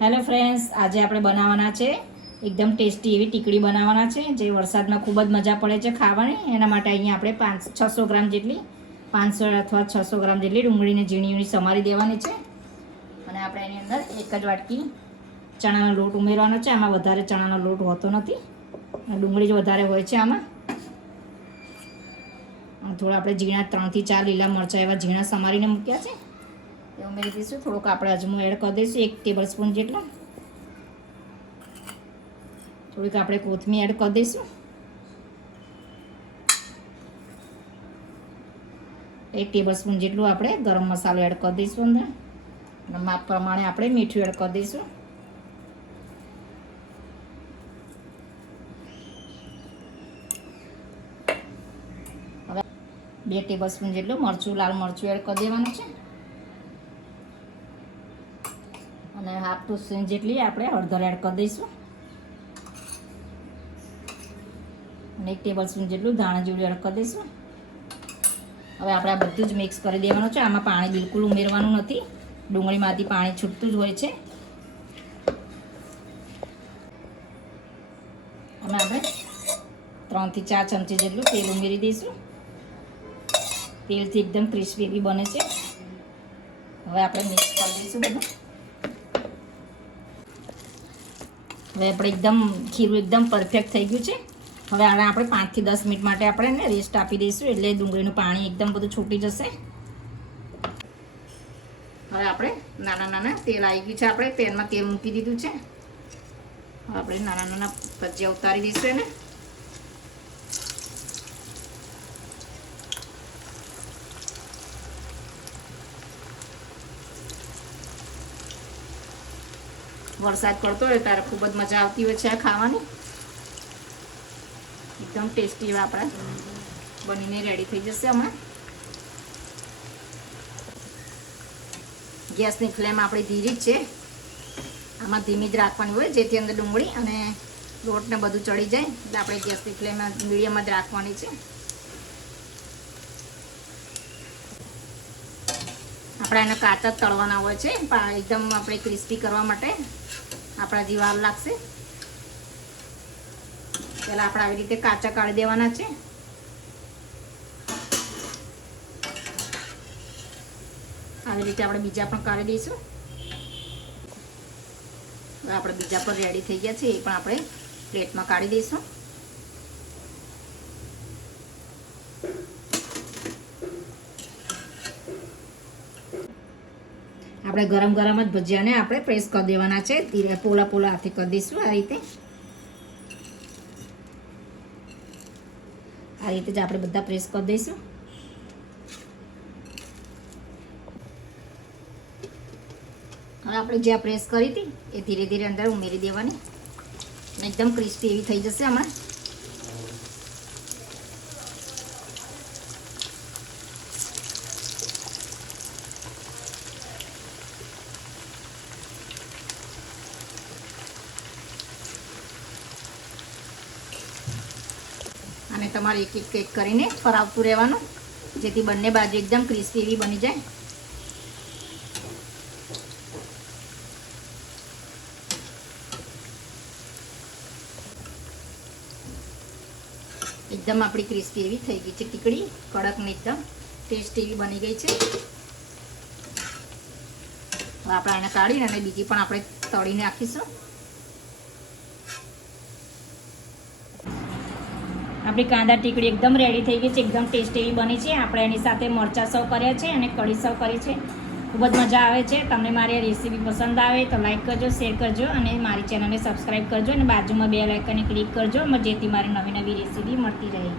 Hello friends, આજે આપણે બનાવવાના છે એકદમ ટેસ્ટી એવી ટીકડી બનાવવાના છે જે વરસાદમાં ખૂબ જ મજા પડે છે ખાવાની. એના માટે અહીંયા આપણે 600 ગ્રામ જેટલી 500 અથવા 600 ગ્રામ જેટલી ડુંગળીને ઝીણી ઝીણી સમારી દેવાની છે. અને આપણે એની અંદર એક જ વાટકી ચણાનો લોટ ઉમેરવાનો છે. આમાં વધારે ચણાનો લોટ હોતો નથી, ડુંગળી જ વધારે હોય છે. આમાં થોડા આપણે ઝીણા 3 થી 4 લીલા મરચાં એવા ઝીણા સમારીને મૂક્યા છે એ ઉમેરી દઈશું. થોડોક આપણે અજમો એડ કરી દઈશું 1 ટેબલ સ્પૂન જેટલો. થોડીક આપણે કોથમીર એડ કરી દઈશું 1 ટેબલ સ્પૂન જેટલું આપણે ગરમ મસાલો એડ કરી દઈશું અંદર. અને માપ પ્રમાણે આપણે મીઠું એડ કરી દઈશું. હવે 2 ટેબલ સ્પૂન જેટલું લાલ મરચું એડ કરી દેવાનું છે. અને હાફ ટીસ્પૂન જેટલી આપણે હળદર એડ કરી દઈશું. અને 1 ટેબલ સ્પૂન જેટલું ધાણા જીરું એડ કરી દઈશું. હવે આપણે આ બધું જ મિક્સ કરી દેવાનું છે. આમાં પાણી બિલકુલ ઉમેરવાનું નથી, ડુંગળીમાંથી પાણી છૂટતું જ હોય છે. અને આપણે 3 થી 4 ચમચી જેટલું તેલ ઉમેરી દઈશું. તેલથી એકદમ ક્રિસ્પી એવી બને છે. હવે આપણે મિક્સ કરી દઈશું બધું. હવે આપણે ખીરું એકદમ પરફેક્ટ થઈ ગયું છે. હવે આને આપણે 5 થી 10 મિનિટ માટે આપણે એને રેસ્ટ આપી દઈશું, એટલે ડુંગળીનું પાણી એકદમ બધું છૂટી જશે. હવે આપણે નાના તેલ આવી ગયું છે, આપણે પેનમાં તેલ મૂકી દીધું છે. હવે આપણે નાના ભજીયા ઉતારી દઈશું એને. વરસાદ પડતો હોય ત્યારે ખૂબ જ મજા આવતી હોય છે આ ખાવાની. એકદમ ટેસ્ટી એવા આપણા બનીને રેડી થઈ જશે હમણાં. ગેસની ફ્લેમ આપણી ધીરી જ છે, આમાં ધીમી જ રાખવાની હોય જેથી અંદર ડુંગળી અને લોટને બધું ચડી જાય. એટલે આપણે ગેસની ફ્લેમ મીડિયમ જ રાખવાની છે. આપણે એને કાચા જ તળવાના હોય છે, એકદમ આપણે ક્રિસ્પી કરવા માટે આપણા જે વાર લાગશે. પહેલાં આપણે આવી રીતે કાચા કાઢી દેવાના છે. આવી રીતે આપણે બીજા પણ કાઢી દઈશું. હવે આપણે બીજા પણ રેડી થઈ ગયા છે, એ પણ આપણે પ્લેટમાં કાઢી દઈશું. આપણે ગરમ જ ભજીયાને આપણે પ્રેસ કરી દેવાના છે. ધીરે પોલા હાથે કરી દઈશું. આ રીતે જ આપણે બધા પ્રેસ કરી દઈશું. હવે આપણે જ્યાં પ્રેસ કરી હતી એ ધીરે ધીરે અંદર ઉમેરી દેવાની. એકદમ ક્રિસ્પી એવી થઈ જશે હમણાં. અને તમારે એક કરીને ફરાવતું રહેવાનું, જેથી બંને બાજુ એકદમ ક્રિસ્પી એવી બની જાય. એકદમ આપણી ક્રિસ્પી એવી થઈ ગઈ છે ટીકડી, કડક ને એકદમ ટેસ્ટી એવી બની ગઈ છે. હવે આપણે એને કાઢીને અને બીજી પણ આપણે તળીને નાખીશું. આપણી કાંદા ટીકડી એકદમ રેડી થઈ ગઈ છે, એકદમ ટેસ્ટી એવી બની છે. આપણે એની સાથે મરચાં સર્વ કર્યા છે અને કઢી સર્વ કરી છે. ખૂબ જ મજા આવે છે. તમને મારી રેસીપી પસંદ આવે તો લાઈક કરજો, શેર કરજો અને મારી ચેનલને સબસ્ક્રાઈબ કરજો. અને બાજુમાં બેલ આઇકનને ક્લિક કરજો જેથી મારી નવી રેસીપી મળતી રહે.